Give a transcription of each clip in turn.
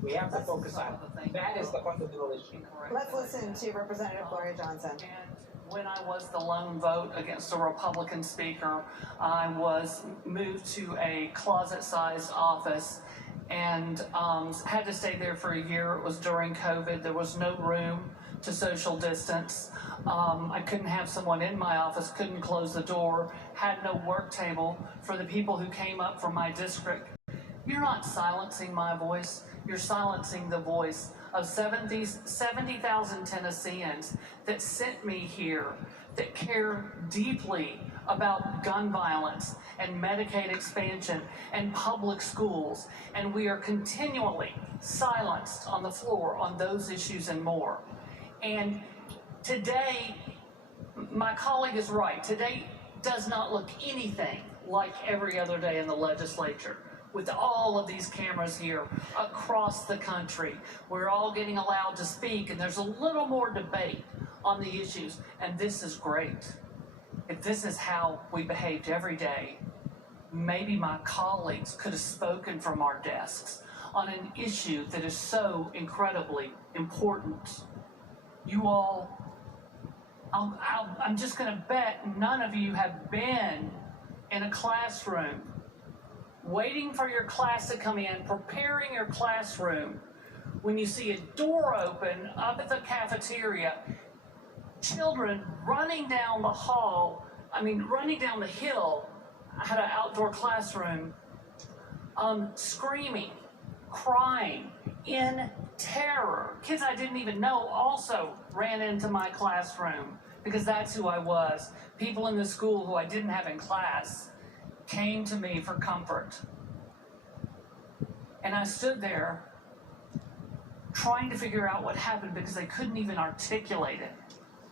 We have to focus on. That is the fundamental issue. Let's listen to Representative Gloria Johnson. And when I was the lone vote against a Republican speaker, I was moved to a closet-sized office and had to stay there for a year. It was during COVID. There was no room to social distance. I couldn't have someone in my office, couldn't close the door, had no work table for the people who came up from my district. You're not silencing my voice, you're silencing the voice of 70,000 Tennesseans that sent me here, that care deeply about gun violence and Medicaid expansion and public schools, and we are continually silenced on the floor on those issues and more. And today, my colleague is right, today does not look anything like every other day in the legislature. With all of these cameras here across the country, we're all getting allowed to speak, and there's a little more debate on the issues, and this is great. If this is how we behaved every day, maybe my colleagues could have spoken from our desks on an issue that is so incredibly important. You all, I'm just going to bet none of you have been in a classroom waiting for your class to come in, preparing your classroom, when you see a door open up at the cafeteria, children running down the hall, running down the hill. I had an outdoor classroom, screaming, crying, in terror. Kids I didn't even know also ran into my classroom because that's who I was. People in the school who I didn't have in class came to me for comfort. And I stood there trying to figure out what happened because they couldn't even articulate it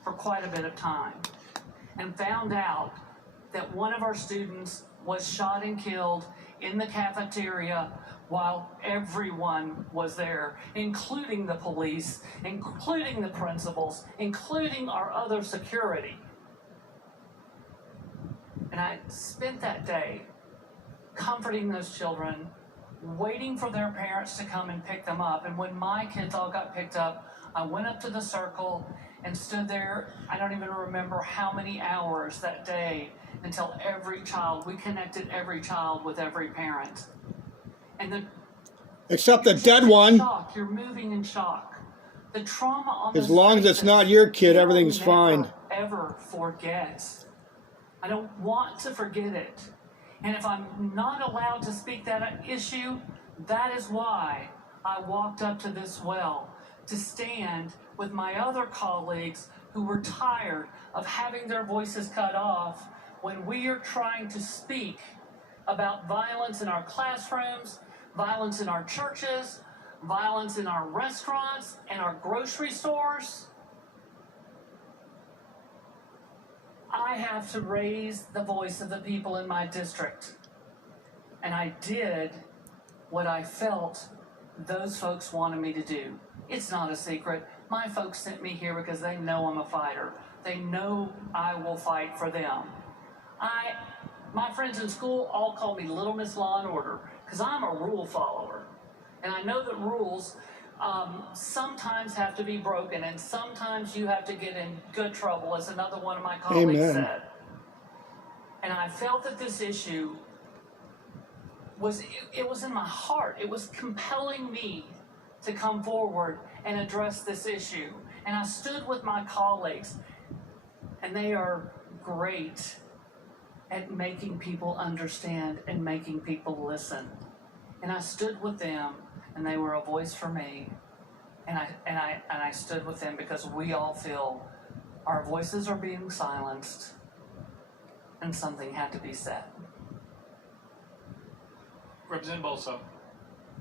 for quite a bit of time, and found out that one of our students was shot and killed in the cafeteria while everyone was there, including the police, including the principals, including our other security. And I spent that day comforting those children, waiting for their parents to come and pick them up. And when my kids all got picked up, I went up to the circle and stood there. I don't even remember how many hours that day until we connected every child with every parent. And except the dead one. Shock. You're moving in shock. The trauma on as long as it's not your kid, everything's fine. Ever forget. I don't want to forget it. And if I'm not allowed to speak that issue, that is why I walked up to this well, to stand with my other colleagues who were tired of having their voices cut off when we are trying to speak about violence in our classrooms, violence in our churches, violence in our restaurants and our grocery stores. I have to raise the voice of the people in my district. And I did what I felt those folks wanted me to do. It's not a secret. My folks sent me here because they know I'm a fighter. They know I will fight for them. My friends in school all call me Little Miss Law and Order because I'm a rule follower. And I know that rules sometimes have to be broken, and sometimes you have to get in good trouble, as another one of my colleagues said. And I felt that this issue was in my heart. It was compelling me to come forward and address this issue. And I stood with my colleagues, and they are great at making people understand and making people listen. And I stood with them, and they were a voice for me. And I stood with them because we all feel our voices are being silenced and something had to be said. Representative Bolso.